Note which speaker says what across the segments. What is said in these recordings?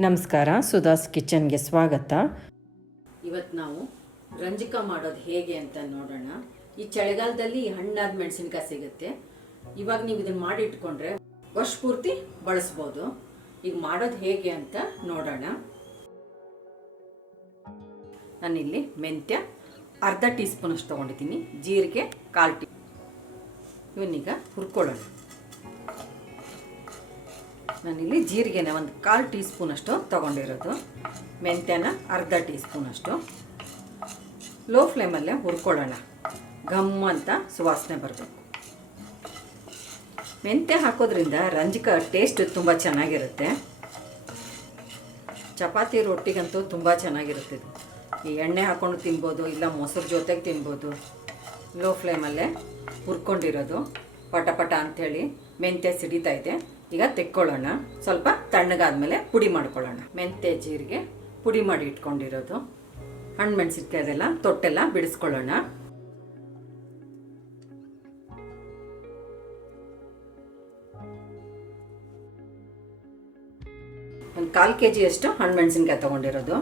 Speaker 1: ನಮಸ್ಕಾರ ಸುಧಾಸ್ ಕಿಚನ್ಗೆ ಸ್ವಾಗತ.
Speaker 2: ಇವತ್ತು ನಾವು ರಂಜಕ ಮಾಡೋದು ಹೇಗೆ ಅಂತ ನೋಡೋಣ. ಈ ಚಳಿಗಾಲದಲ್ಲಿ ಹಣ್ಣಾದ ಮೆಣಸಿನ್ಕಾಯಿ ಸಿಗುತ್ತೆ. ಇವಾಗ ನೀವು ಇದನ್ನ ಮಾಡಿ ಇಟ್ಕೊಂಡ್ರೆ ವರ್ಷ ಪೂರ್ತಿ ಬಳಸ್ಬೋದು. ಈಗ ಮಾಡೋದು ಹೇಗೆ ಅಂತ ನೋಡೋಣ. ನಾನಿಲ್ಲಿ ಮೆಂತ್ಯ ಅರ್ಧ ಟೀ ಸ್ಪೂನಷ್ಟು ತೊಗೊಂಡಿದ್ದೀನಿ. ಜೀರಿಗೆ ಕಾಲು ಟೀ. ಇವನ್ನೀಗ ಹುರ್ಕೊಳ್ಳೋಣ. ನಾನಿಲ್ಲಿ ಜೀರಿಗೆನ ಒಂದು ಕಾಲು ಟೀ ಸ್ಪೂನಷ್ಟು ತೊಗೊಂಡಿರೋದು. ಮೆಂತ್ಯನ ಅರ್ಧ ಟೀ ಸ್ಪೂನ್ ಅಷ್ಟು ಲೋ ಫ್ಲೇಮಲ್ಲೇ ಹುರ್ಕೊಳ್ಳೋಣ. ಘಮ್ ಅಂತ ಸುವಾಸನೆ ಬರಬೇಕು. ಮೆಂತ್ಯ ಹಾಕೋದ್ರಿಂದ ರಂಜಕ ಟೇಸ್ಟ್ ತುಂಬ ಚೆನ್ನಾಗಿರುತ್ತೆ. ಚಪಾತಿ ರೊಟ್ಟಿಗಂತೂ ತುಂಬ ಚೆನ್ನಾಗಿರುತ್ತೆ ಈ ಎಣ್ಣೆ ಹಾಕೊಂಡು ತಿನ್ಬೋದು, ಇಲ್ಲ ಮೊಸರು ಜೊತೆಗೆ ತಿನ್ಬೋದು. ಲೋ ಫ್ಲೇಮಲ್ಲೇ ಹುರ್ಕೊಂಡಿರೋದು. ಪಟ ಪಟ ಅಂಥೇಳಿ ಮೆಂತ್ಯ ಸಿಡಿತಾ ಇದೆ. ಈಗ ತೆಕ್ಕೊಳ್ಳೋಣ. ಸ್ವಲ್ಪ ತಣ್ಣಗಾದ್ಮೇಲೆ ಪುಡಿ ಮಾಡ್ಕೊಳ್ಳೋಣ. ಮೆಂತ್ಯ ಜೀರಿಗೆ, ಪುಡಿ ಮಾಡಿ ಇಟ್ಕೊಂಡಿರೋದು. ಹಣ್ಣು ಮೆಣಸಿನ್ಕಾಯಿ ಅದೆಲ್ಲ ತೊಟ್ಟೆಲ್ಲ ಬಿಡಿಸ್ಕೊಳ್ಳೋಣ. ಒಂದು ಕಾಲು ಕೆ ಜಿಯಷ್ಟು ಹಣ್ಣು ಮೆಣಸಿನ್ಕಾಯಿ ತೊಗೊಂಡಿರೋದು.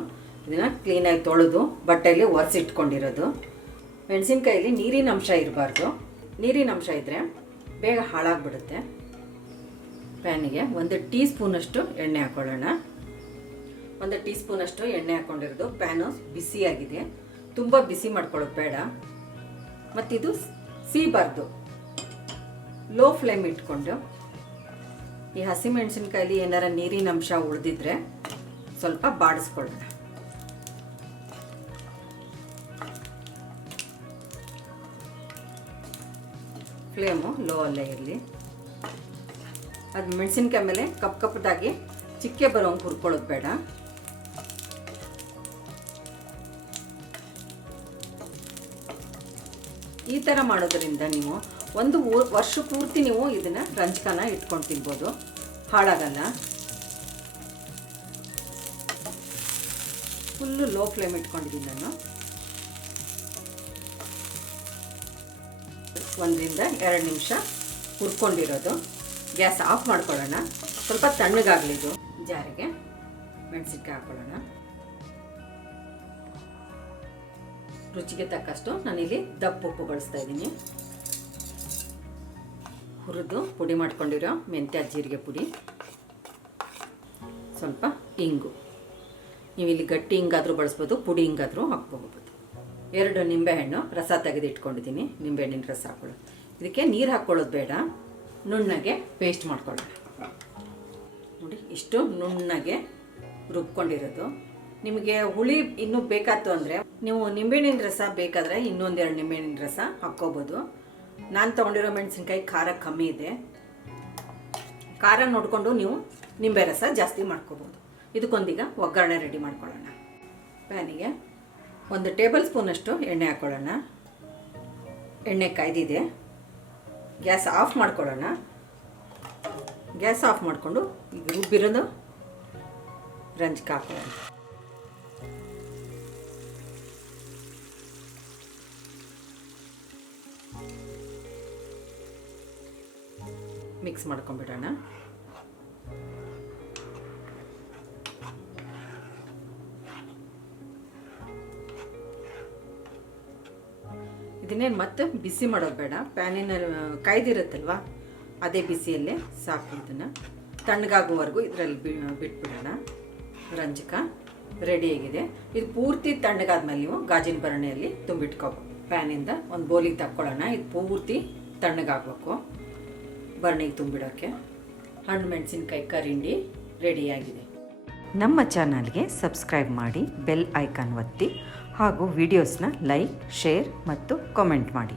Speaker 2: ಇದನ್ನು ಕ್ಲೀನಾಗಿ ತೊಳೆದು ಬಟ್ಟೆಯಲ್ಲಿ ಒರೆಸಿಟ್ಕೊಂಡಿರೋದು ಮೆಣಸಿನ್ಕಾಯಲ್ಲಿ ನೀರಿನ ಅಂಶ ಇರಬಾರ್ದು. ನೀರಿನ ಅಂಶ ಇದ್ದರೆ ಬೇಗ ಹಾಳಾಗ್ಬಿಡುತ್ತೆ. ಪ್ಯಾನಿಗೆ ಒಂದು ಟೀ ಸ್ಪೂನಷ್ಟು ಎಣ್ಣೆ ಹಾಕೊಳ್ಳೋಣ. ಒಂದು ಟೀ ಸ್ಪೂನಷ್ಟು ಎಣ್ಣೆ ಹಾಕ್ಕೊಂಡಿರೋದು ಪ್ಯಾನು ಬಿಸಿಯಾಗಿದೆ. ತುಂಬ ಬಿಸಿ ಮಾಡ್ಕೊಳ್ಳೋದು ಬೇಡ. ಮತ್ತಿದು ಸೀಬಾರ್ದು. ಲೋ ಫ್ಲೇಮ್ ಇಟ್ಕೊಂಡು ಈ ಹಸಿಮೆಣಸಿನ್ಕಾಯಲ್ಲಿ ಏನಾರ ನೀರಿನ ಅಂಶ ಉಳಿದಿದ್ರೆ ಸ್ವಲ್ಪ ಬಾಡಿಸ್ಕೊಳ್ಳೋಣ. ಫ್ಲೇಮು ಲೋ ಅಲ್ಲೇ ಇರಲಿ. ಅದು ಮೆಣಸಿನ್ಕಾಯಿ ಮೇಲೆ ಕಪ್ ಕಪ್ಪದಾಗಿ ಚಿಕ್ಕೆ ಬರೋಂಗೆ ಹುರ್ಕೊಳ್ಳೋದು ಬೇಡ. ಈ ಥರ ಮಾಡೋದ್ರಿಂದ ನೀವು ಒಂದು ವರ್ಷ ಪೂರ್ತಿ ನೀವು ಇದನ್ನು ರಂಜಕನ ಇಟ್ಕೊಂಡು ತಿನ್ಬೋದು. ಹಾಳಾಗಲ್ಲ. ಫುಲ್ಲು ಲೋ ಫ್ಲೇಮ್ ಇಟ್ಕೊಂಡಿದ್ದೀನಿ ನಾನು. ಒಂದರಿಂದ ಎರಡು ನಿಮಿಷ ಹುರ್ಕೊಂಡಿರೋದು. ಗ್ಯಾಸ್ ಆಫ್ ಮಾಡ್ಕೊಳ್ಳೋಣ. ಸ್ವಲ್ಪ ತಣ್ಣಗಾಗಲಿ ಇದು ಜಾರಿಗೆ. ಮೆಣಸಿನ್ಕಾಯಿ ಹಾಕೊಳ್ಳೋಣ. ರುಚಿಗೆ ತಕ್ಕಷ್ಟು ನಾನಿಲ್ಲಿ ದಪ್ಪ ಉಪ್ಪು ಬಳಸ್ತಾ ಇದ್ದೀನಿ. ಹುರಿದು ಪುಡಿ ಮಾಡ್ಕೊಂಡಿರೋ ಮೆಂತ್ಯ, ಜೀರಿಗೆ ಪುಡಿ. ಸ್ವಲ್ಪ ಇಂಗು. ನೀವು ಇಲ್ಲಿ ಗಟ್ಟಿ ಹಿಂಗಾದರೂ ಬಳಸ್ಬೋದು, ಪುಡಿ ಹಿಂಗಾದರೂ ಹಾಕ್ಕೋಬೋದು. ಎರಡು ನಿಂಬೆಹಣ್ಣು ರಸ ತೆಗೆದು ಇಟ್ಕೊಂಡಿದ್ದೀನಿ ನಿಂಬೆಹಣ್ಣಿನ ರಸ ಹಾಕೊಳ್ಳೋದು. ಇದಕ್ಕೆ ನೀರು ಹಾಕ್ಕೊಳ್ಳೋದು ಬೇಡ. ನುಣ್ಣಗೆ ಪೇಸ್ಟ್ ಮಾಡ್ಕೊಳ್ಳೋಣ. ನೋಡಿ, ಇಷ್ಟು ನುಣ್ಣಗೆ ರುಬ್ಕೊಂಡಿರೋದು. ನಿಮಗೆ ಹುಳಿ ಇನ್ನೂ ಬೇಕಾಯ್ತು ಅಂದರೆ ನೀವು ನಿಂಬೆಹಣ್ಣಿನ ರಸ ಬೇಕಾದರೆ ಇನ್ನೊಂದೆರಡು ನಿಂಬೆಹಣ್ಣಿನ ರಸ ಹಾಕ್ಕೋಬೋದು. ನಾನು ತೊಗೊಂಡಿರೋ ಮೆಣಸಿನ್ಕಾಯಿ ಖಾರ ಕಮ್ಮಿ ಇದೆ. ಖಾರ ನೋಡಿಕೊಂಡು ನೀವು ನಿಂಬೆ ರಸ ಜಾಸ್ತಿ ಮಾಡ್ಕೋಬೋದು. ಇದಕ್ಕೊಂದೀಗ ಒಗ್ಗರಣೆ ರೆಡಿ ಮಾಡ್ಕೊಳ್ಳೋಣ. ಪ್ಯಾನಿಗೆ ಒಂದು ಟೇಬಲ್ ಸ್ಪೂನಷ್ಟು ಎಣ್ಣೆ ಹಾಕ್ಕೊಳ್ಳೋಣ. ಎಣ್ಣೆ ಕಾಯ್ದಿದೆ. ಗ್ಯಾಸ್ ಆಫ್ ಮಾಡ್ಕೊಳ್ಳೋಣ. ಗ್ಯಾಸ್ ಆಫ್ ಮಾಡಿಕೊಂಡು ಈಗ ರುಬ್ಬಿರೋದು ರಂಜಕ ಹಾಕೊಳ್ಳೋಣ ಮಿಕ್ಸ್ ಮಾಡ್ಕೊಂಡ್ಬಿಡೋಣ. ಇದನ್ನೇನು ಮತ್ತೆ ಬಿಸಿ ಮಾಡೋದು ಬೇಡ. ಪ್ಯಾನಿನ ಕಾಯ್ದಿರುತ್ತಲ್ವ? ಅದೇ ಬಿಸಿಯಲ್ಲೇ ಸಾಕು ಇದನ್ನು. ತಣ್ಣಗಾಗುವವರೆಗೂ ಇದರಲ್ಲಿ ಬಿಟ್ಬಿಡೋಣ. ರಂಜಕ ರೆಡಿಯಾಗಿದೆ ಇದು ಪೂರ್ತಿ ತಣ್ಣಗಾದ್ಮೇಲೆ ನೀವು ಗಾಜಿನ ಭರಣೆಯಲ್ಲಿ ತುಂಬಿಟ್ಕೋಬೇಕು. ಪ್ಯಾನಿಂದ ಒಂದು ಬೋಲಿಗೆ ತಕ್ಕೊಳ್ಳೋಣ. ಇದು ಪೂರ್ತಿ ತಣ್ಣಗಾಗಬೇಕು. ಬರಣಿಗೆ ತುಂಬಿಡೋಕ್ಕೆ ಹಣ್ಣು, ಮೆಣಸಿನ್ಕಾಯಿ ಕರಿಂಡಿ ರೆಡಿಯಾಗಿದೆ
Speaker 1: ನಮ್ಮ ಚಾನಲ್ಗೆ ಸಬ್ಸ್ಕ್ರೈಬ್ ಮಾಡಿ, ಬೆಲ್ ಐಕಾನ್ ಒತ್ತಿ. ಹಾಗೂ ವಿಡಿಯೋಸ್ನ ಲೈಕ್ ಶೇರ್ ಮತ್ತು ಕಾಮೆಂಟ್ ಮಾಡಿ.